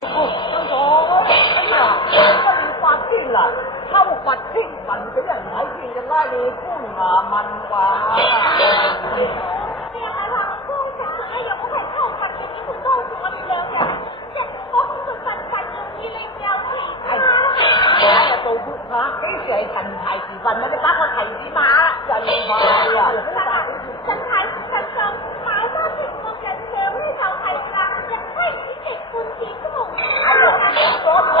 香港，哎呀，不發天啦，秋罰清晨俾人睇見就拉你官衙問話。你又係話我光直純咧，若果係秋罰嘅，點會當住我哋兩人？即係我呢個神牌仲以你有其他。哎呀，道姑嚇，幾時係神牌時分啊？你把我提子馬啦，神牌啊！神牌時分上，大家情況人上咧就係啦，日虧只值半點都冇。哎呀，咗喎！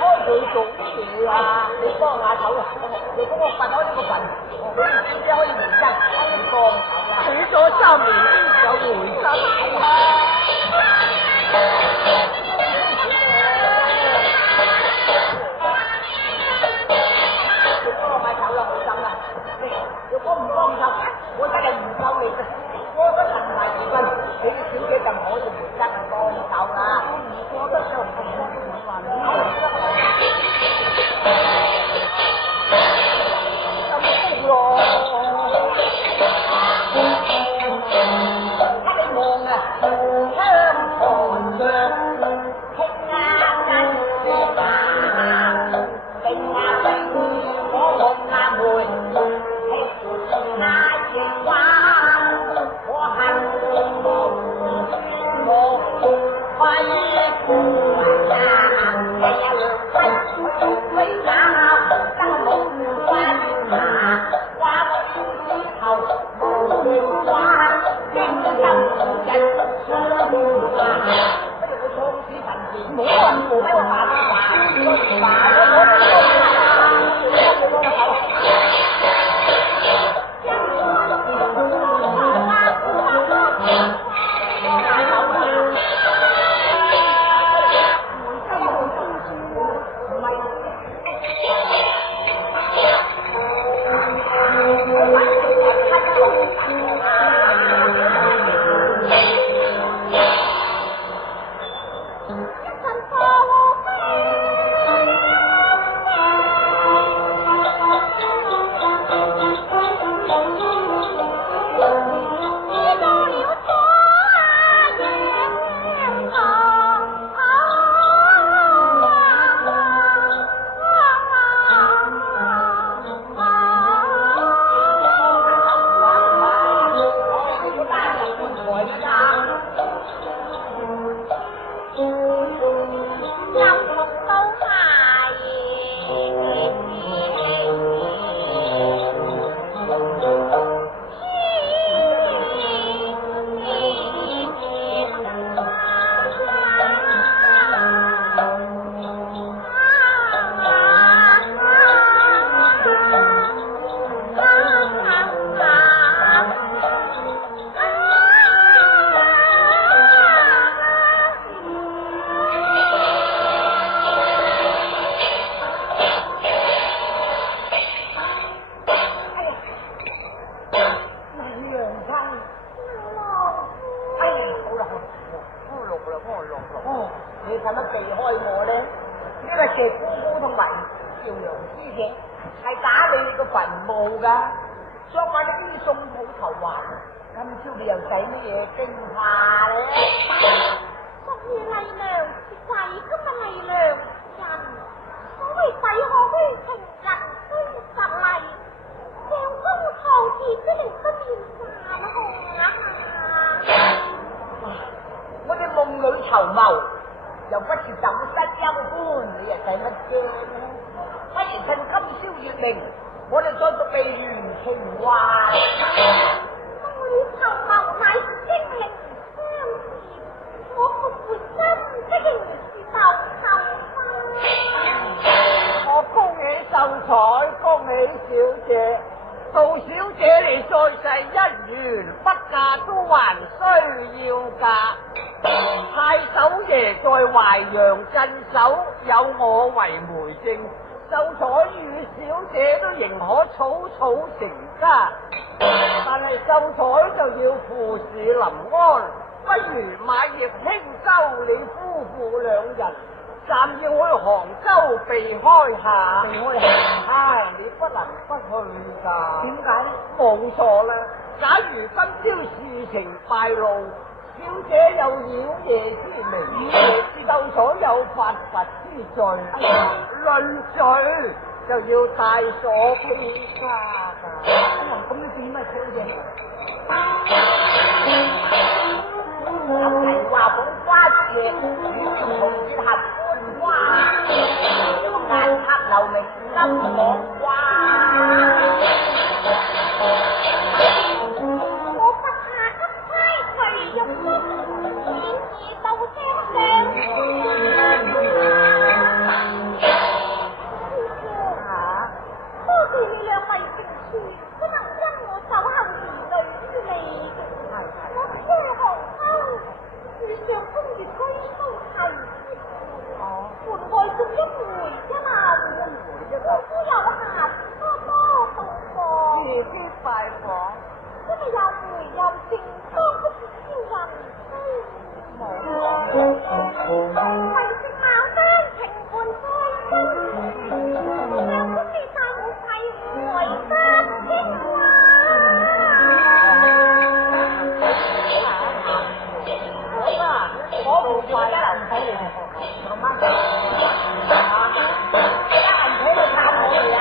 開佢做乜嘢啊？你幫下手啊！你幫我拔開呢個墳，俾小姐可以回身，你幫手啊！死咗3年有回身。你幫我買手啦，冇心啦！如果唔幫手，我真係唔夠你嘅。我覺得神牌時分，你小姐就可以回身去幫手啦。我覺得就唔話你。暫要去杭州避開下。避開下？唉，你不能不去㗎。點解呢？冇錯啦。假如今朝事情敗露，小姐有妖夜之名，受所有發佛之罪，論罪就要帶鎖披枷㗎。咁你點啊，小姐？咁係話本花嘢，同結合官花，眼黑流明金網花。我不下給差隨玉屋，顯而到相上。多謝你兩位成全，不能因我守候兒女之利。我車航舟，遇上風月居都係之父，門外仲一回啫嘛。夫有下多多到訪，自己拜訪，因為又回又正，當不是超人。為食牡丹情伴在身，讓公你帶我睇回得清華。我唔快啦，唔睇你哋，慢慢睇。一人睇你探我哋啊！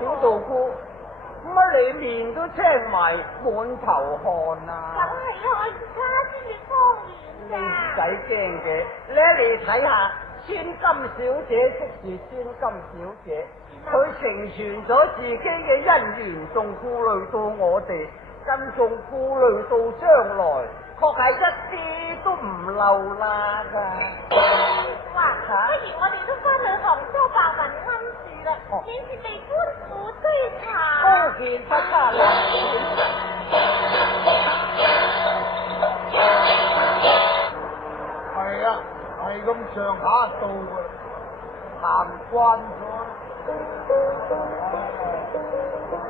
小道姑，乜你面都青埋，滿頭汗啊！梗係我而家先至方你便唔使驚嘅，你睇下，孫金小姐即是孫金小姐，佢成全咗自己嘅姻緣，仲顧慮到我哋，更仲顧慮到將來。確係一啲都唔漏啦噶。哇！不如我哋都翻去杭州白雲安住啦，免是被官府追查。高見不差啦。係啊，係咁上下到噶，行慣咗，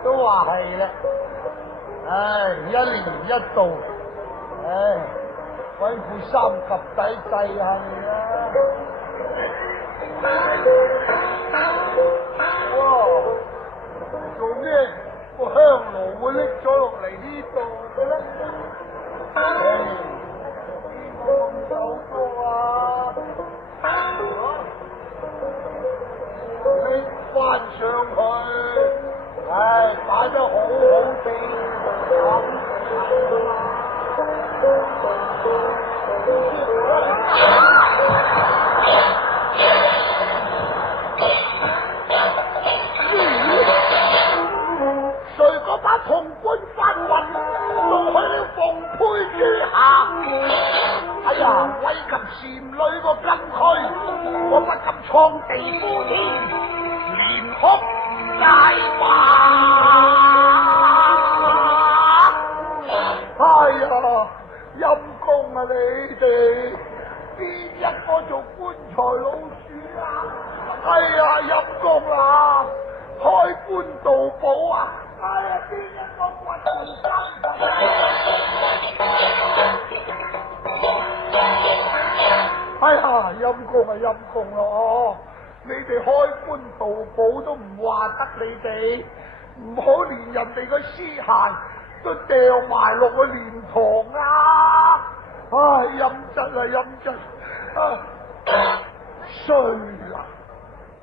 都話係啦。唉，一年一度。唉，搵副三及底制下你啦！哇，做咩個香爐會拎咗落嚟呢度嘅咧？唉，邊個咁手多啊？拎翻上去，唉，擺得好好地。誰嗰把銅冠翻雲，送去了鳳佩之下。哎呀，惠及禪女個根區，我不敢創地呼天，連哭帶罵。哎呀，陰公啊你哋，邊一個做棺材老鼠啊？哎呀，陰公啦，開棺盜寶啊！哎呀，邊一個掘門金？哎呀，陰公啊陰公咯！你哋開棺盜寶都唔話得你哋，唔好連人哋個屍骸都掉埋落個蓮塘啊！唉，陰質啊陰質啊！衰啦！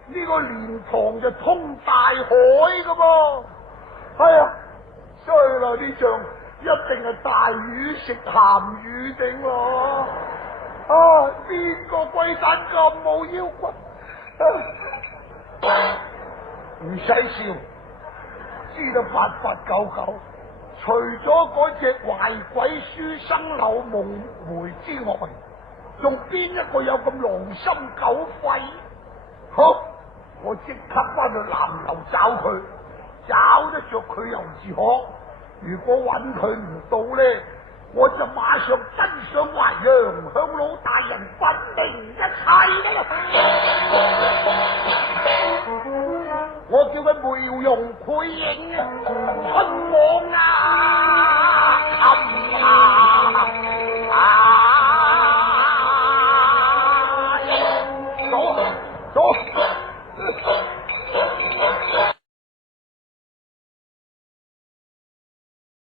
呢個蓮塘就通大海噶噃！哎呀，衰啦！呢仗一定係大魚食鹹魚頂咯！啊，邊個鬼蛋咁冇腰骨？唔使笑，知道八八九九。除咗嗰隻壞鬼書生柳夢梅之外，仲邊一個有咁狼心狗肺？好，我即刻翻去南樓找佢，找得着佢又自可。如果揾佢唔到咧，我就馬上登上淮陽，向老大人分明一切啦！我叫佢梅容潰影啊，春網啊，冚啊！左